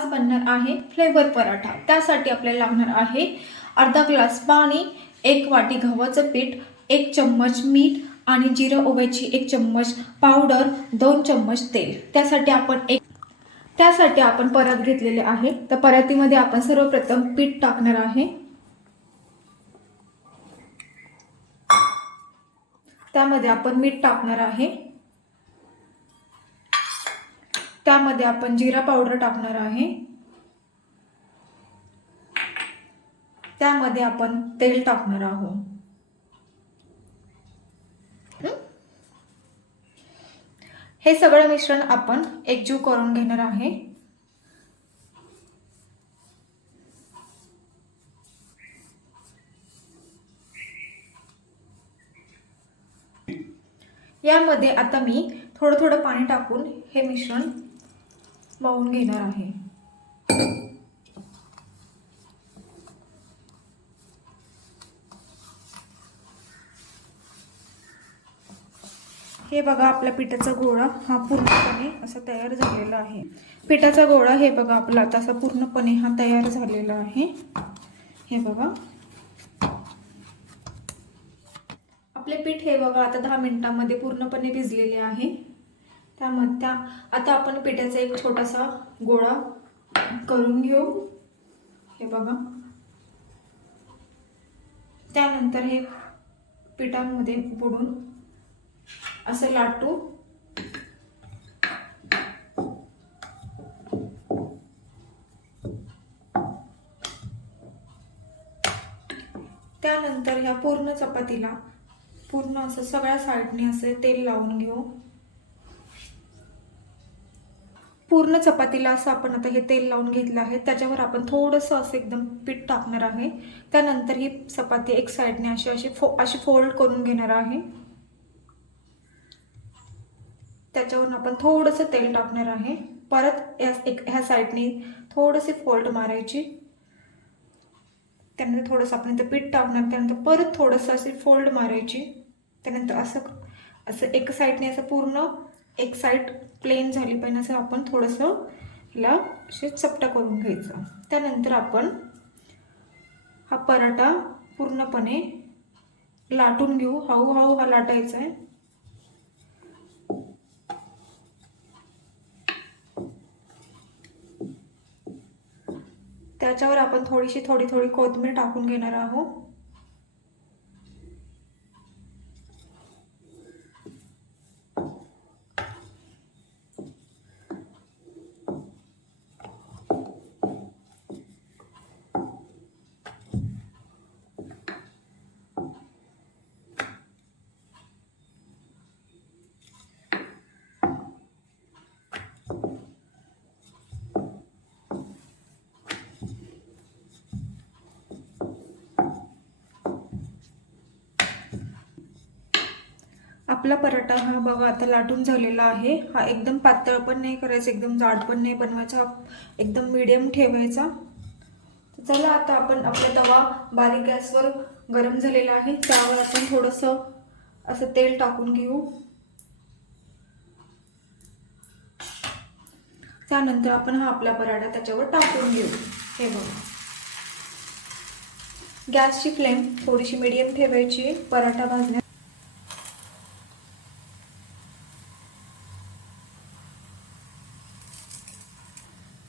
आज बनणार आहे फ्लेवर पराठा. त्यासाठी आपल्याला लागणार आहे अर्धा ग्लास पाणी एक वाटी गव्हाचं पीठ एक चम्मच मीठ आणि जिरं ओव्याची एक चम्मच पावडर दोन चम्मच तेल. त्यासाठी आपण एक त्यासाठी आपण परत घेतलेले आहे. तर परातीमध्ये आपण सर्वप्रथम पीठ टाकणार आहे. त्यामध्ये आपण मीठ टाकणार आहे. त्यामध्ये आपण जिरा पावडर टाकणार आहे. त्यामध्ये आपण तेल टाकणार आहोत. हे? सगळं मिश्रण आपण एकजीव करून घेणार आहे. यामध्ये आता मी थोडं थोडं पाणी टाकून हे मिश्रण मळून घेणार आहे. हे बघा आपल्या पिठाचा गोळा हा पूर्णपणे असा तयार झालेला आहे. पिठाचा गोळा हे बघा आपला आता असा पूर्णपणे हा तयार झालेला आहे. हे बघा. आपले पीठ हे बघा आता दहा मिनिटांमध्ये पूर्णपणे भिजलेले आहे. त्यामध्ये त्या आता आपण पिठाचा एक छोटासा गोळा करून घेऊ. हे बघा. त्यानंतर हे पिठामध्ये बुडून असं लाटू. त्यानंतर ह्या पूर्ण चपातीला पूर्ण असं सगळ्या साईडने असं तेल लावून घेऊ. पूर्ण चपातीला असं आपण आता हे तेल लावून घेतलं आहे. त्याच्यावर आपण थोडंसं असं एकदम पीठ टाकणार आहे. त्यानंतर ही चपाती एक साईडने अशी अशी फो अशी फोल्ड करून घेणार आहे. त्याच्यावरून आपण थोडंसं तेल टाकणार आहे. परत या एक ह्या साईडने थोडंसे फोल्ड मारायची. त्यानंतर थोडंसं आपण इथं पीठ टाकणार. त्यानंतर परत थोडंसं असे फोल्ड मारायची. त्यानंतर असं असं एक साईडने असं पूर्ण एक साईड प्लेन झाली पाहिजे असं आपण थोडंसं हिला असे चपटा करून घ्यायचं. त्यानंतर आपण हा पराठा पूर्णपणे लाटून घेऊ. हळूहळू हा लाटायचा आहे. त्याच्यावर आपण थोडीशी थोडी थोडी कोथिंबीर टाकून घेणार आहोत. आपला पराठा हा बघा आता लाटून झालेला आहे. हा एकदम पातळ पण नाही करायचा एकदम जाड पण नाही बनवायचा. एकदम मिडियम ठेवायचा. चला आता आपण आपला तवा बारीक गॅसवर गरम झालेला आहे. त्यावर आपण थोडंसं असं तेल टाकून घेऊ. त्यानंतर आपण हा आपला पराठा त्याच्यावर टाकून घेऊ. हे बघा. गॅसची फ्लेम थोडीशी मिडियम ठेवायची पराठा भाजण्या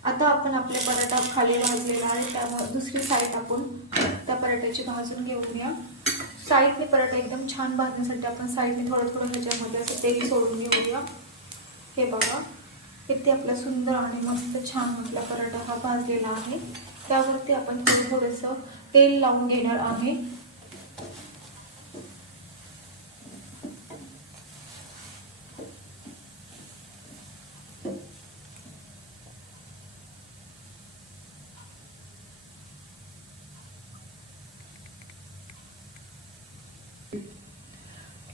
आता आपण आपल्या पराठा खाली भाजलेला आहे त्यामुळे दुसरी साईड आपण त्या पराठ्याची भाजून घेऊया. साईडने पराठा एकदम छान भाजण्यासाठी आपण साईडने थोडं थोडं ह्याच्यामध्ये असं तेल सोडून घेऊया. हे बघा किती आपला सुंदर आणि मस्त छान म्हटला पराठा हा भाजलेला आहे. त्यावरती आपण थोडं थोडंसं तेल लावून घेणार आहे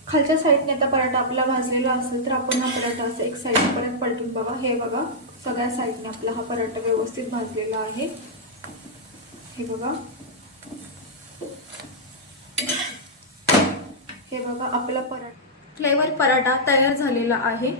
खालच्या साईडने आता पराठा आपला भाजलेला असेल तर आपण हा पराठा असं एक साईडने परत पलटून बघा. हे बघा सगळ्या साईडने आपला हा पराठा व्यवस्थित भाजलेला आहे. हे बघा. हे बघा आपला पराठा फ्लेवर पराठा तयार झालेला आहे.